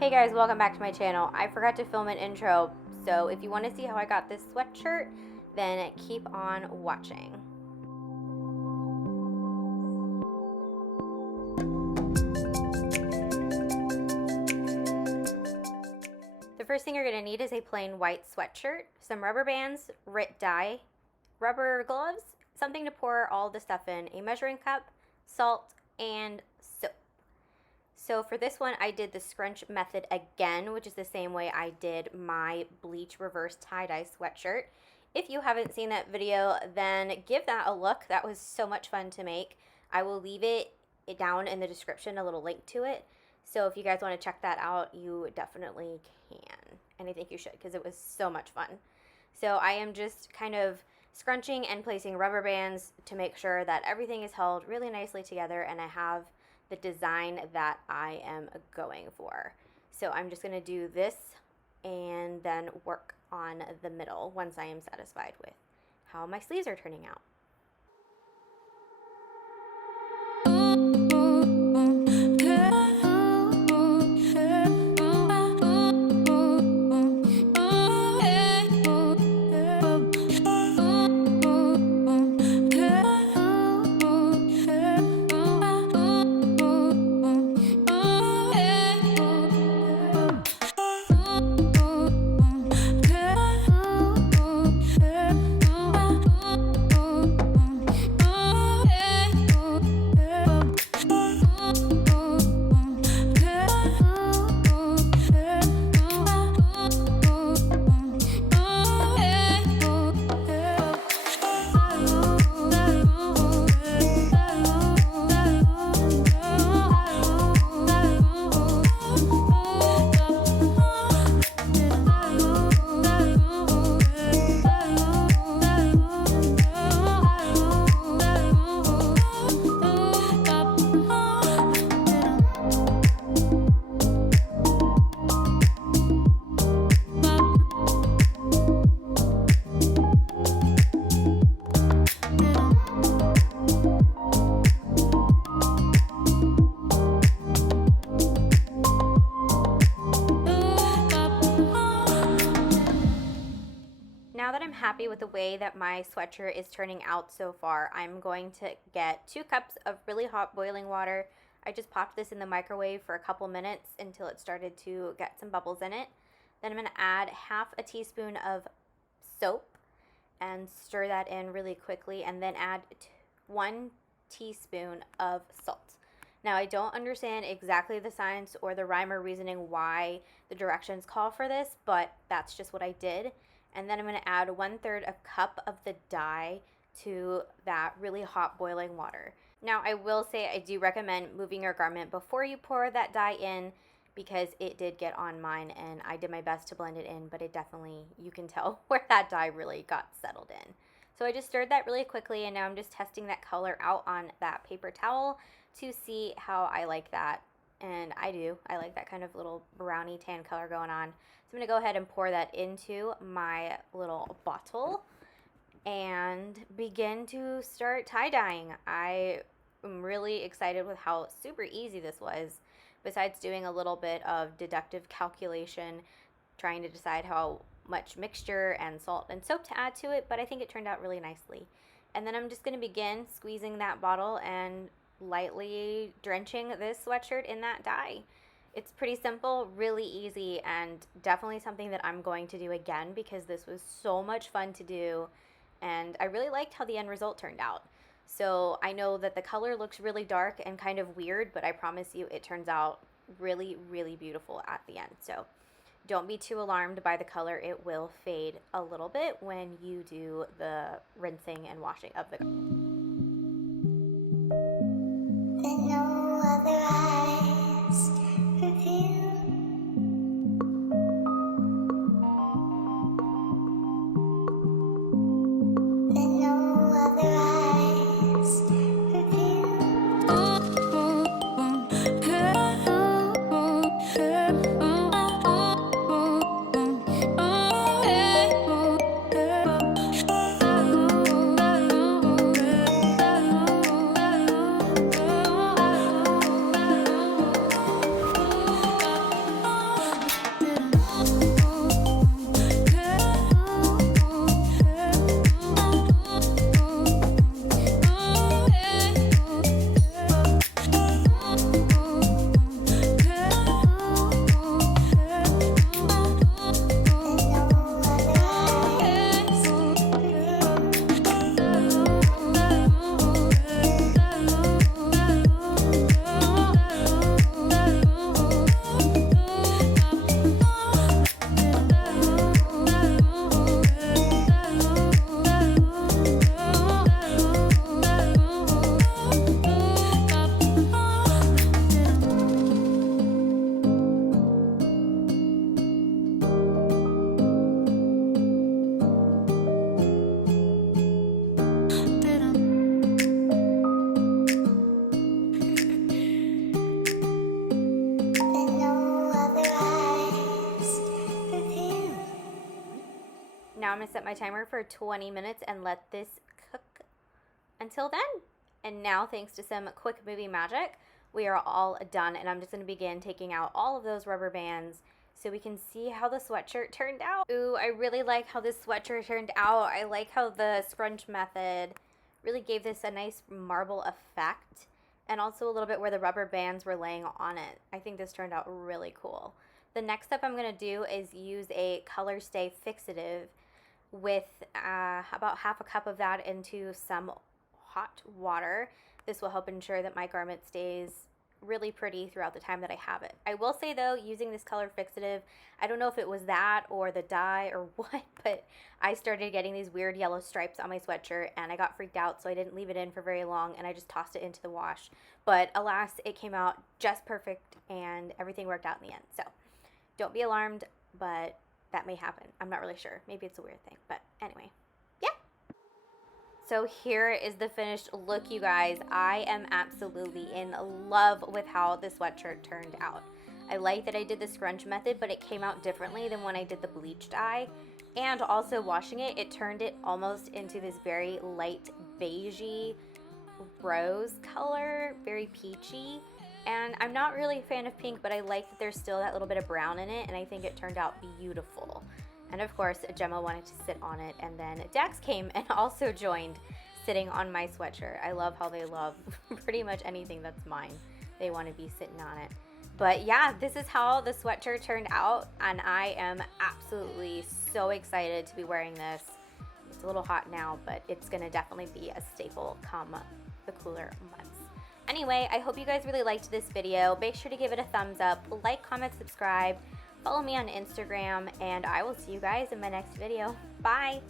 Hey guys, welcome back to my channel. I forgot to film an intro, so if you want to see how I got this sweatshirt, then keep on watching. The first thing you're going to need is a plain white sweatshirt, some rubber bands, Rit Dye, rubber gloves, something to pour all the stuff in, a measuring cup, salt, and soap. So for this one, I did the scrunch method again, which is the same way I did my bleach reverse tie-dye sweatshirt. If you haven't seen that video, then give that a look. That was so much fun to make. I will leave it down in the description, a little link to it. So if you guys want to check that out, you definitely can. And I think you should, because it was so much fun. So I am just kind of scrunching and placing rubber bands to make sure that everything is held really nicely together and I have the design that I am going for. So I'm just going to do this and then work on the middle once I am satisfied with how my sleeves are turning out. Now that I'm happy with the way that my sweatshirt is turning out so far, I'm going to get 2 cups of really hot boiling water. I just popped this in the microwave for a couple minutes until it started to get some bubbles in it. Then I'm going to add half a teaspoon of soap and stir that in really quickly, and then add 1 teaspoon of salt. Now, I don't understand exactly the science or the rhyme or reasoning why the directions call for this, but that's just what I did. And then I'm going to add 1/3 a cup of the dye to that really hot boiling water. Now, I will say I do recommend moving your garment before you pour that dye in, because it did get on mine and I did my best to blend it in, but it definitely, you can tell where that dye really got settled in. So I just stirred that really quickly, and now I'm just testing that color out on that paper towel to see how I like that. And I do. I like that kind of little brownie tan color going on. So I'm going to go ahead and pour that into my little bottle and begin to start tie-dyeing. I am really excited with how super easy this was, besides doing a little bit of deductive calculation, trying to decide how much mixture and salt and soap to add to it, but I think it turned out really nicely. And then I'm just going to begin squeezing that bottle and lightly drenching this sweatshirt in that dye. It's pretty simple, really easy, and definitely something that I'm going to do again because this was so much fun to do, and I really liked how the end result turned out. So I know that the color looks really dark and kind of weird, but I promise you it turns out really, really beautiful at the end. So don't be too alarmed by the color. It will fade a little bit when you do the rinsing and washing of the No other eyes reveal. No other eyes reveal. now I'm going to set my timer for 20 minutes and let this cook until then. And now, thanks to some quick movie magic, we are all done. And I'm just going to begin taking out all of those rubber bands so we can see how the sweatshirt turned out. Ooh, I really like how this sweatshirt turned out. I like how the scrunch method really gave this a nice marble effect, and also a little bit where the rubber bands were laying on it. I think this turned out really cool. The next step I'm going to do is use a Color Stay Fixative with about half a cup of that into some hot water. This will help ensure that my garment stays really pretty throughout the time that I have it. I will say though, using this color fixative, I don't know if it was that or the dye or what, but I started getting these weird yellow stripes on my sweatshirt and I got freaked out, so I didn't leave it in for very long and I just tossed it into the wash. But alas, it came out just perfect and everything worked out in the end. So don't be alarmed, but that may happen. I'm not really sure. Maybe it's a weird thing, but anyway. So here is the finished look, you guys. I am absolutely in love with how this sweatshirt turned out. I like that I did the scrunch method, but it came out differently than when I did the bleach dye. And also washing it, it turned it almost into this very light beigey rose color, very peachy. And I'm not really a fan of pink, but I like that there's still that little bit of brown in it, and I think it turned out beautiful. And of course, Gemma wanted to sit on it, and then Dax came and also joined sitting on my sweatshirt. I love how they love pretty much anything that's mine. They want to be sitting on it. But yeah, this is how the sweatshirt turned out, and I am absolutely so excited to be wearing this. It's a little hot now, but it's going to definitely be a staple come the cooler months. Anyway, I hope you guys really liked this video. Make sure to give it a thumbs up, like, comment, subscribe. Follow me on Instagram, and I will see you guys in my next video. Bye!